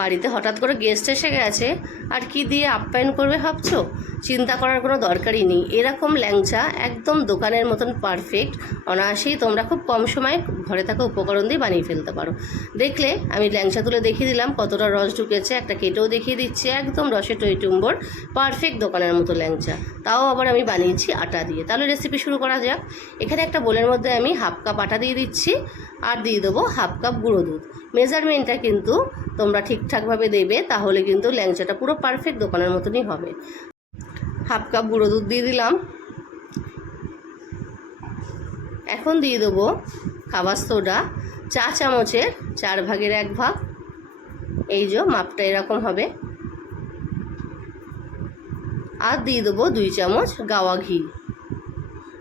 বাড়িতে হঠাৎ করে গেস্ট এসে গেছে। আর কি দিয়ে আপ্যায়ন করবে ভাবছ? চিন্তা করার কোনো দরকারই নেই। এরকম ল্যাংচা একদম দোকানের মতন পারফেক্ট অনায়াসেই তোমরা খুব কম সময়ে ঘরে থাকা উপকরণ দিয়ে বানিয়ে ফেলতে পারো। দেখলে আমি ল্যাংচা তুলে দেখিয়ে দিলাম, কতটা রস ঢুকেছে। একটা কেটেও দেখিয়ে দিচ্ছি, একদম রসে টইটুম্বর পারফেক্ট দোকানের মতো ল্যাংচা। তাও আবার আমি বানিয়েছি আটা দিয়ে। তাহলে রেসিপি শুরু করা যাক। এখানে একটা বোলের মধ্যে আমি হাফ কাপ আটা দিয়ে দিচ্ছি। আর দিয়ে দেবো হাফ কাপ গুঁড়ো দুধ। মেজারমেন্টটা কিন্তু তোমরা ঠিকঠাকভাবে দেবে, তাহলে কিন্তু ল্যাংচাটা পুরো পারফেক্ট দোকানের মতনই হবে। হাফ কাপ গুঁড়ো দুধ দিয়ে দিলাম। এখন দিয়ে দেবো খাবার সোডা, চা চামচের চার ভাগের এক ভাগ। এই যে মাপটা এরকম হবে। আর দিয়ে দেবো দুই চামচ গাওয়া ঘি।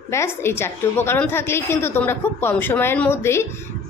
ব্যাস, এই চারটে উপকরণ থাকলেই কিন্তু তোমরা খুব কম সময়ের মধ্যেই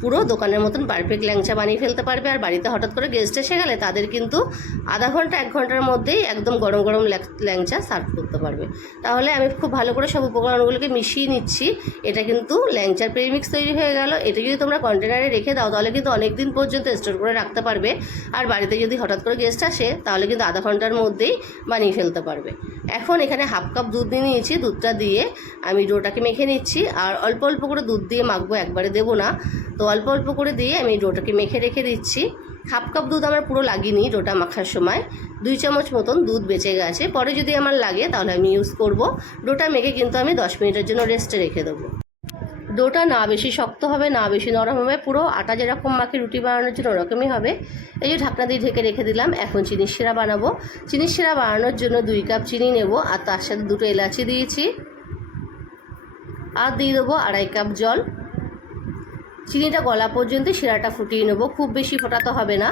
পুরো দোকানের মতন পারফেক্ট ল্যাংচা বানিয়ে ফেলতে পারবে। আর বাড়িতে হঠাৎ করে গেস্ট এসে গেলে তাদের কিন্তু আধা ঘণ্টা, এক ঘণ্টার মধ্যেই একদম গরম গরম ল্যাংচা সার্ভ করতে পারবে। তাহলে আমি খুব ভালো করে সব উপকরণগুলোকে মিশিয়ে নিচ্ছি। এটা কিন্তু ল্যাংচার প্রেমিক্স তৈরি হয়ে গেল। এটা যদি তোমরা কন্টেনারে রেখে দাও, তাহলে কিন্তু অনেক দিন পর্যন্ত স্টোর করে রাখতে পারবে। আর বাড়িতে যদি হঠাৎ করে গেস্ট আসে, তাহলে কিন্তু আধা ঘণ্টার মধ্যেই বানিয়ে ফেলতে পারবে। এখন এখানে হাফ কাপ দুধ দিয়ে নিয়েছি, দুধটা দিয়ে আমি ডোটাকে মেখে নিচ্ছি। আর অল্প অল্প করে দুধ দিয়ে মাখবো, একবারে দেবো না। তো অল্প অল্প করে দিয়ে আমি ডোটাকে মেখে রেখে দিচ্ছি। হাফ কাপ দুধ আমার পুরো লাগিনি ডোটা মাখার সময়। দুই চামচ মতন দুধ বেঁচে গেছে। পরে যদি আমার লাগে তাহলে আমি ইউজ করব। ডোটা মেখে কিন্তু আমি দশ মিনিটের জন্য রেস্টে রেখে দেবো। ডোটা না বেশি শক্ত হবে, না বেশি নরম হবে, পুরো আটা যেরকম মাখে রুটি বানানোর জন্য ওরকমই হবে। এই যে ঢাকনা দিয়ে ঢেকে রেখে দিলাম, এখন চিনির শিরা বানাবো। চিনির শিরা বানানোর জন্য দুই কাপ চিনি নেব, আর তার সাথে দুটো এলাচি দিয়েছি। আর দিয়ে দেবো আড়াই কাপ জল। চিনিটা গলা পর্যন্ত শিরাটা ফুটিয়ে নেব, খুব বেশি ফোটাতে হবে না।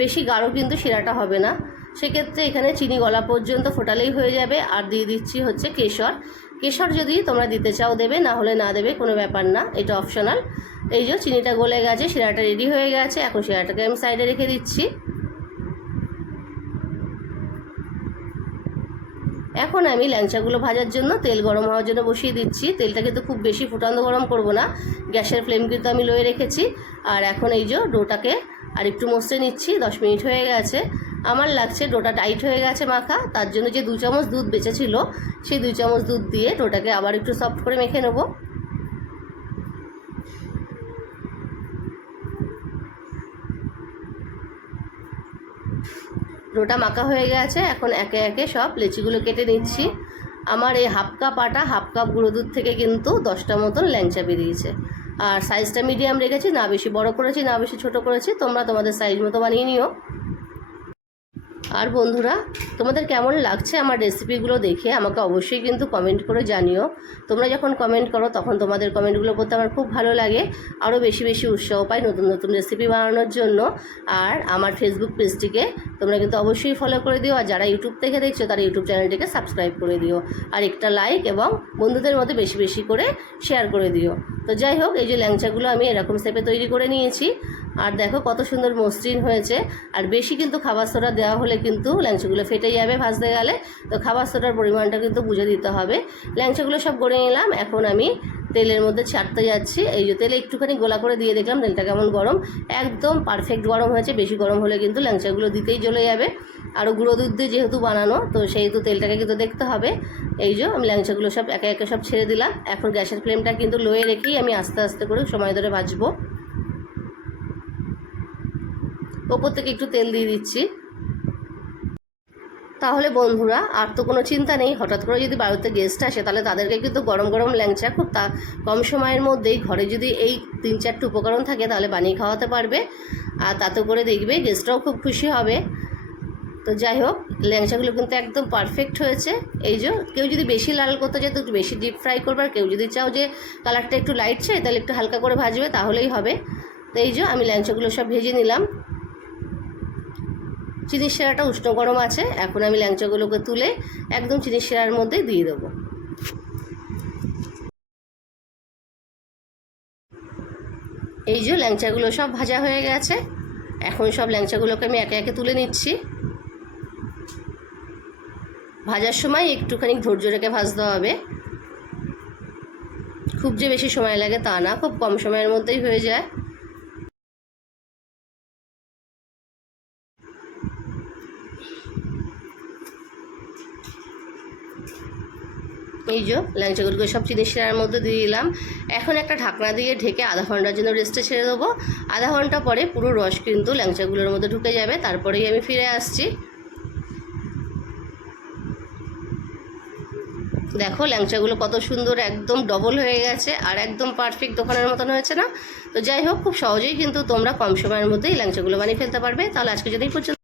বেশি গাঢ় কিন্তু শিরাটা হবে না। সেক্ষেত্রে এখানে চিনি গলা পর্যন্ত ফোটালেই হয়ে যাবে। আর দিয়ে দিচ্ছি হচ্ছে কেশর। কেশর যদি তোমরা দিতে চাও দেবে, না হলে না দেবে, কোনো ব্যাপার না, এটা অপশনাল এই যে চিনিটা গলে গেছে, শিরাটা রেডি হয়ে গেছে, এখন শিরাটাকে আমি সাইডে রেখে দিচ্ছি। এখন আমি ল্যাংচাগুলো ভাজার জন্য তেল গরম হওয়ার জন্য বসিয়ে দিচ্ছি। তেলটা কিন্তু খুব বেশি ফুটানো গরম করব না। গ্যাসের ফ্লেম কিন্তু আমি লোয়ে রেখেছি। আর এখন এই যে ডোটাকে আর একটু মশতে নিচ্ছি, দশ মিনিট হয়ে গেছে। আমার লাগছে ডোটা টাইট হয়ে গেছে মাখা, তার জন্য যে দু চামচ দুধ বেঁচেছিল, সেই দুই চামচ দুধ দিয়ে ডোটাকে আবার একটু সফট করে মেখে নেব। ডোটা মাখা হয়ে গেছে, এখন একে একে সব লেচিগুলো কেটে নিচ্ছি। আমার এই হাফ কাপ আটা, হাফ কাপ গুঁড়ো দুধ থেকে কিন্তু দশটা মতন ল্যাংচা বেরিয়েছে। আর সাইজটা মিডিয়াম রেখেছি, না বেশি বড় করেছি, না বেশি ছোট করেছি, তোমরা তোমাদের সাইজ মতো বানিয়ে নিও। আর বন্ধুরা, তোমাদের কেমন লাগছে আমার রেসিপিগুলো দেখে আমাকে অবশ্যই কিন্তু কমেন্ট করে জানিও। তোমরা যখন কমেন্ট করো, তখন তোমাদের কমেন্টগুলো করতে আমার খুব ভালো লাগে। আরও বেশি বেশি উৎসাহ পাই নতুন নতুন রেসিপি বানানোর জন্য। আর আমার ফেসবুক পেজটিকে তোমরা কিন্তু অবশ্যই ফলো করে দিও, আর যারা ইউটিউব থেকে দেখছ তারা ইউটিউব চ্যানেলটিকে সাবস্ক্রাইব করে দিও, আর একটা লাইক এবং বন্ধুদের মধ্যে বেশি বেশি করে শেয়ার করে দিও। তো যাই হোক, এই যে ল্যাংচাগুলো আমি এরকম শেপে তৈরি করে নিয়েছি, আর দেখো কত সুন্দর মসৃণ হয়েছে। আর বেশি কিন্তু খাবার সোডা দেওয়া হলে কিন্তু ল্যাংচাগুলো ফেটে যাবে, ভাজতে গেলে। তো খাবার সোডার পরিমাণটা কিন্তু বুঝে দিতে হবে। ল্যাংচাগুলো সব গড়ে নিলাম, এখন আমি তেলের মধ্যে ছাড়তে যাচ্ছি। এই যে তেলে একটুখানি গোলা করে দিয়ে দেখলাম তেলটা কেমন গরম? একদম পারফেক্ট গরম হয়েছে, বেশি গরম হলে কিন্তু ল্যাংচাগুলো দিতেই চলে যাবে। আরও গুঁড়ো দুধ দিয়ে যেহেতু বানানো, তো সেহেতু তেলটাকে কিন্তু দেখতে হবে। এই যে আমি ল্যাংচাগুলো সব একে একে সব ছেড়ে দিলাম। এখন গ্যাসের ফ্লেমটা কিন্তু লোয়ে রেখেই আমি আস্তে আস্তে করে সময় ধরে ভাজবো। ওপর থেকে একটু তেল দিয়ে দিচ্ছি। তাহলে বন্ধুরা, আর তো কোনো চিন্তা নেই। হঠাৎ করে যদি বাড়িতে গেস্ট আসে, তাহলে তাদেরকে কিন্তু গরম গরম ল্যাংচা খুব তা কম সময়ের মধ্যেই ঘরে যদি এই তিন চারটে উপকরণ থাকে, তাহলে বানিয়ে খাওয়াতে পারবে। আর তাতে করে দেখবে গেস্টরাও খুব খুশি হবে। তো যাই হোক, ল্যাংচাগুলো কিন্তু একদম পারফেক্ট হয়েছে। এই যে, কেউ যদি বেশি লাল করতে চায়, তো একটু বেশি ডিপ ফ্রাই করবে। আর কেউ যদি চাও যে কালারটা একটু লাইট চাই, তাহলে একটু হালকা করে ভাজবে, তাহলেই হবে। তো এই যে, আমি ল্যাংচাগুলো সব ভেজে নিলাম। চিনির শিরাটা উষ্ণ গরম আছে। এখন আমি ল্যাংচাগুলোকে তুলে একদম চিনির শিরার মধ্যে দিয়ে দেবো। এই যে ল্যাংচাগুলো সব ভাজা হয়ে গেছে। এখন সব ল্যাংচাগুলোকে আমি একে একে তুলে নিচ্ছি। ভাজার সময় একটুখানি ধৈর্য রেখে ভাজতে হবে। খুব যে বেশি সময় লাগে তা না, খুব কম সময়ের মধ্যেই হয়ে যায়। এই যে, ল্যাংচাগুলোকে সব চিনি শিরার মধ্যে দিয়ে দিলাম। এখন একটা ঢাকনা দিয়ে ঢেকে আধা ঘণ্টার জন্য রেস্টে ছেড়ে দেবো। আধা ঘণ্টা পরে পুরো রস কিন্তু ল্যাংচাগুলোর মধ্যে ঢুকে যাবে, তারপরেই আমি ফিরে আসছি। দেখো, ল্যাংচাগুলো কত সুন্দর, একদম ডবল হয়ে গেছে আর একদম পারফেক্ট দোকানের মতন হয়েছে না? তো যাই হোক, খুব সহজেই কিন্তু তোমরা কম সময়ের মধ্যেই ল্যাংচাগুলো বানিয়ে ফেলতে পারবে। তাহলে আজকে যদি পর্যন্ত